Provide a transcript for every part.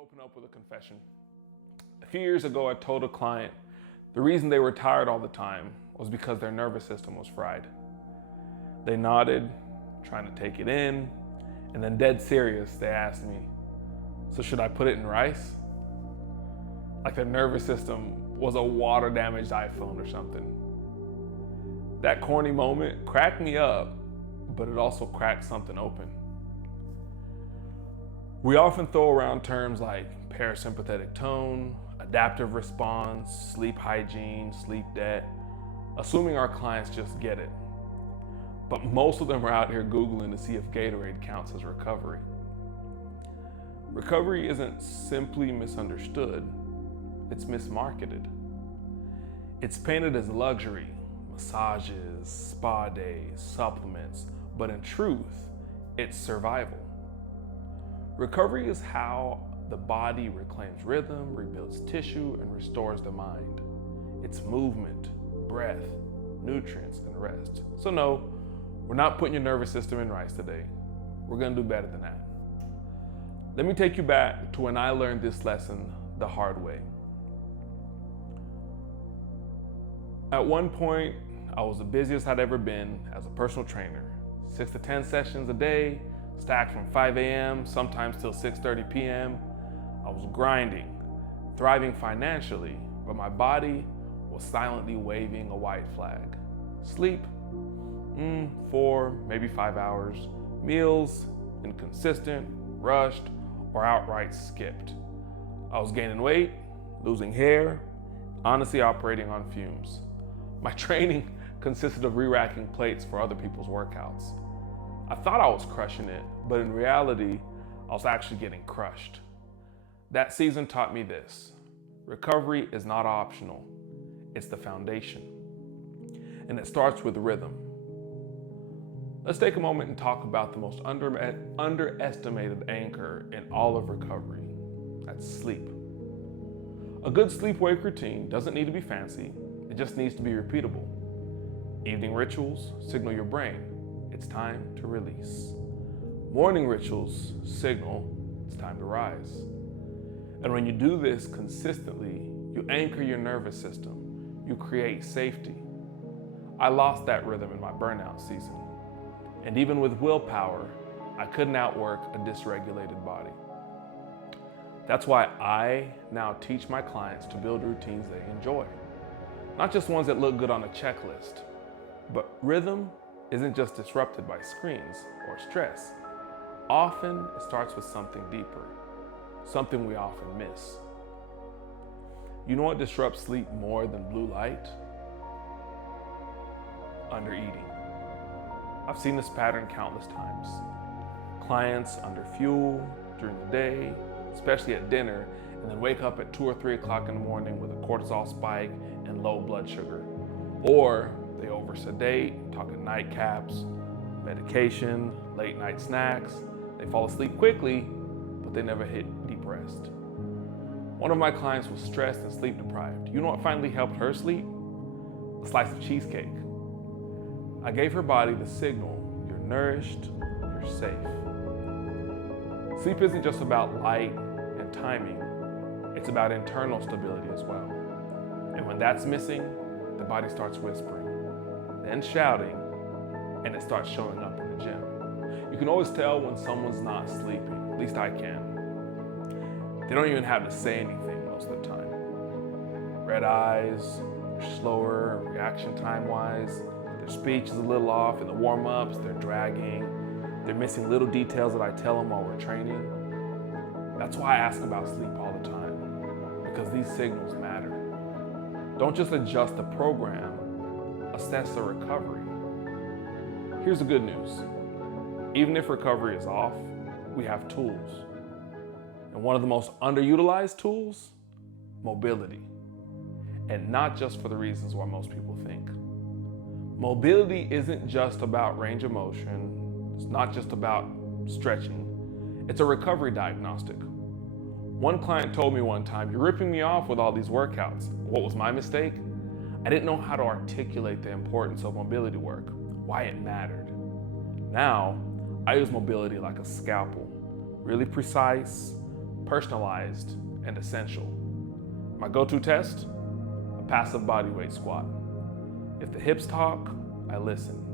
open up with a confession. A few years ago, I told a client the reason they were tired all the time was because their nervous system was fried. They nodded, trying to take it in, and then dead serious, they asked me, so should I put it in rice? Like their nervous system was a water-damaged iPhone or something. That corny moment cracked me up, but it also cracked something open. We often throw around terms like parasympathetic tone, adaptive response, sleep hygiene, sleep debt, assuming our clients just get it. But most of them are out here Googling to see if Gatorade counts as recovery. Recovery isn't simply misunderstood, it's mismarketed. It's painted as luxury, massages, spa days, supplements, but in truth, it's survival. Recovery is how the body reclaims rhythm, rebuilds tissue, and restores the mind. It's movement, breath, nutrients, and rest. So no, we're not putting your nervous system in rice today. We're gonna do better than that. Let me take you back to when I learned this lesson the hard way. At one point, I was the busiest I'd ever been as a personal trainer. 6 to 10 sessions a day, stacked from 5 a.m., sometimes till 6:30 p.m. I was grinding, thriving financially, but my body was silently waving a white flag. Sleep, 4, maybe 5 hours. Meals, inconsistent, rushed, or outright skipped. I was gaining weight, losing hair, honestly operating on fumes. My training consisted of re-racking plates for other people's workouts. I thought I was crushing it, but in reality, I was actually getting crushed. That season taught me this: recovery is not optional, it's the foundation. And it starts with rhythm. Let's take a moment and talk about the most underestimated anchor in all of recovery. That's sleep. A good sleep-wake routine doesn't need to be fancy, it just needs to be repeatable. Evening rituals signal your brain it's time to release. Morning rituals signal it's time to rise. And when you do this consistently, you anchor your nervous system, you create safety. I lost that rhythm in my burnout season. And even with willpower, I couldn't outwork a dysregulated body. That's why I now teach my clients to build routines they enjoy. Not just ones that look good on a checklist, but rhythm isn't just disrupted by screens or stress. Often it starts with something deeper, something we often miss. You know what disrupts sleep more than blue light? Undereating. I've seen this pattern countless times. Clients under fuel during the day, especially at dinner, and then wake up at 2 or 3 o'clock in the morning with a cortisol spike and low blood sugar. Or they oversedate, talking nightcaps, medication, late night snacks. They fall asleep quickly, but they never hit deep rest. One of my clients was stressed and sleep deprived. You know what finally helped her sleep? A slice of cheesecake. I gave her body the signal, you're nourished, you're safe. Sleep isn't just about light and timing, it's about internal stability as well. And when that's missing, the body starts whispering, then shouting, and it starts showing up in the gym. You can always tell when someone's not sleeping, at least I can. They don't even have to say anything most of the time. Red eyes, they're slower, reaction time-wise, their speech is a little off, in the warm-ups, they're dragging, they're missing little details that I tell them while we're training. That's why I ask about sleep all the time, because these signals matter. Don't just adjust the program, assess the recovery. Here's the good news. Even if recovery is off, we have tools. And one of the most underutilized tools, mobility. And not just for the reasons why most people think. Mobility isn't just about range of motion. It's not just about stretching. It's a recovery diagnostic. One client told me one time, you're ripping me off with all these workouts. What was my mistake? I didn't know how to articulate the importance of mobility work, why it mattered. Now, I use mobility like a scalpel, really precise, personalized, and essential. My go-to test? A passive bodyweight squat. If the hips talk, I listen.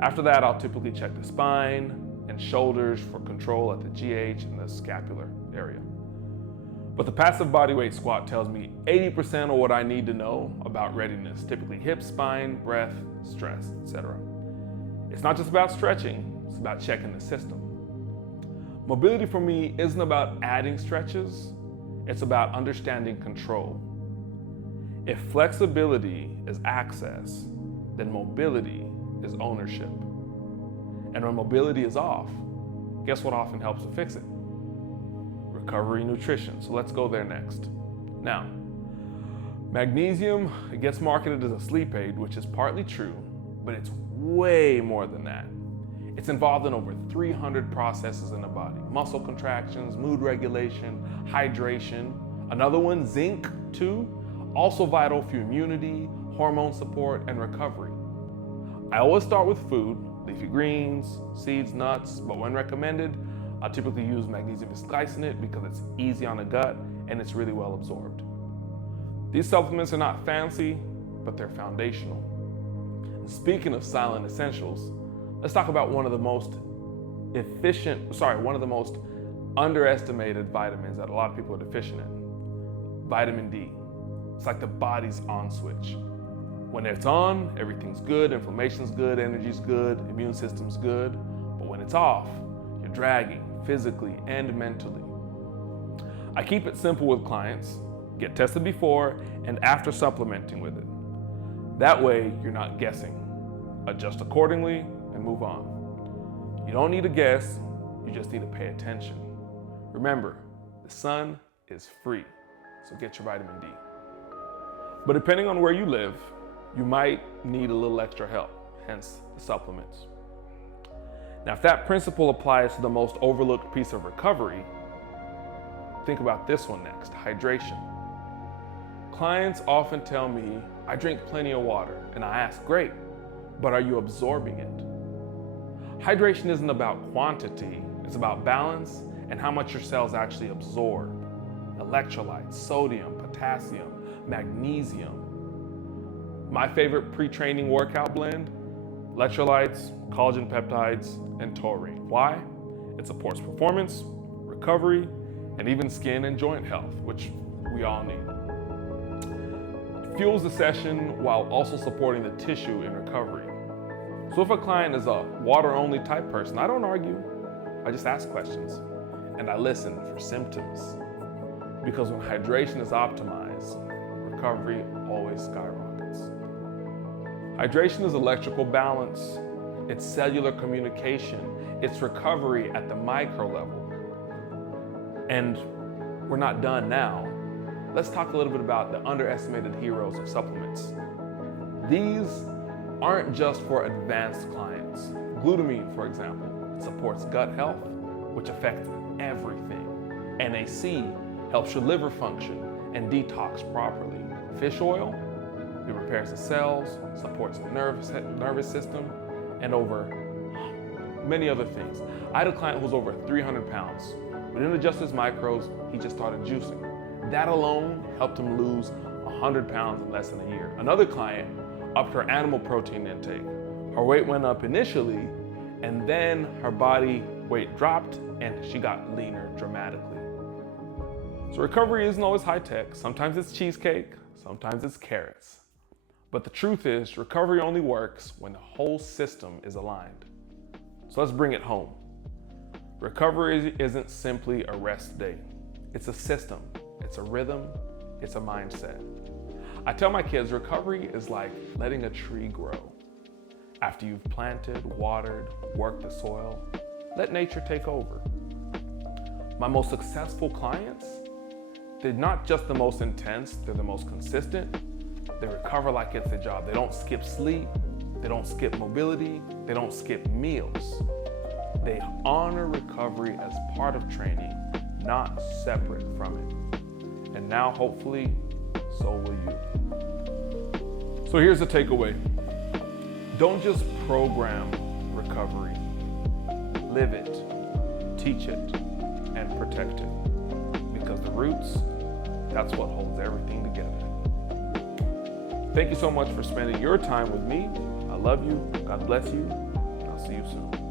After that, I'll typically check the spine and shoulders for control at the GH and the scapular area. But the passive bodyweight squat tells me 80% of what I need to know about readiness, typically hips, spine, breath, stress, etc. It's not just about stretching, it's about checking the system. Mobility for me isn't about adding stretches, it's about understanding control. If flexibility is access, then mobility is ownership. And when mobility is off, guess what often helps to fix it? Recovery nutrition. So let's go there next. Now, magnesium, it gets marketed as a sleep aid, which is partly true, but it's way more than that. It's involved in over 300 processes in the body: muscle contractions, mood regulation, hydration. Another one, zinc too, also vital for immunity, hormone support, and recovery. I always start with food, leafy greens, seeds, nuts, but when recommended, I typically use magnesium bisglycinate because it's easy on the gut and it's really well absorbed. These supplements are not fancy, but they're foundational. And speaking of silent essentials, let's talk about one of the most underestimated vitamins that a lot of people are deficient in: vitamin D. It's like the body's on switch. When it's on, everything's good, inflammation's good, energy's good, immune system's good. But when it's off, you're dragging physically and mentally. I keep it simple with clients: get tested before and after supplementing with it. That way, you're not guessing. Adjust accordingly and move on. You don't need to guess, you just need to pay attention. Remember, the sun is free, so get your vitamin D. But depending on where you live, you might need a little extra help, hence the supplements. Now, if that principle applies to the most overlooked piece of recovery, think about this one next: hydration. Clients often tell me, I drink plenty of water, and I ask, great, but are you absorbing it? Hydration isn't about quantity, it's about balance and how much your cells actually absorb. Electrolytes, sodium, potassium, magnesium. My favorite pre-training workout blend: electrolytes, collagen peptides, and taurine. Why? It supports performance, recovery, and even skin and joint health, which we all need. It fuels the session while also supporting the tissue in recovery. So if a client is a water-only type person, I don't argue. I just ask questions, and I listen for symptoms. Because when hydration is optimized, recovery always skyrockets. Hydration is electrical balance, it's cellular communication, it's recovery at the micro level. And we're not done now. Let's talk a little bit about the underestimated heroes of supplements. These aren't just for advanced clients. Glutamine, for example, supports gut health, which affects everything. NAC helps your liver function and detox properly. Fish oil, it repairs the cells, supports the nervous system, and over many other things. I had a client who was over 300 pounds. We didn't adjust his macros, he just started juicing. That alone helped him lose 100 pounds in less than a year. Another client upped her animal protein intake. Her weight went up initially, and then her body weight dropped and she got leaner dramatically. So recovery isn't always high tech. Sometimes it's cheesecake, sometimes it's carrots. But the truth is, recovery only works when the whole system is aligned. So let's bring it home. Recovery isn't simply a rest day. It's a system, it's a rhythm, it's a mindset. I tell my kids recovery is like letting a tree grow. After you've planted, watered, worked the soil, let nature take over. My most successful clients, they're not just the most intense, they're the most consistent. They recover like it's a job. They don't skip sleep, they don't skip mobility, they don't skip meals. They honor recovery as part of training, not separate from it. And now, hopefully, so will you. So here's the takeaway. Don't just program recovery. Live it, teach it, and protect it. roots, that's what holds everything together. Thank you so much for spending your time with me. I love you. God bless you. I'll see you soon.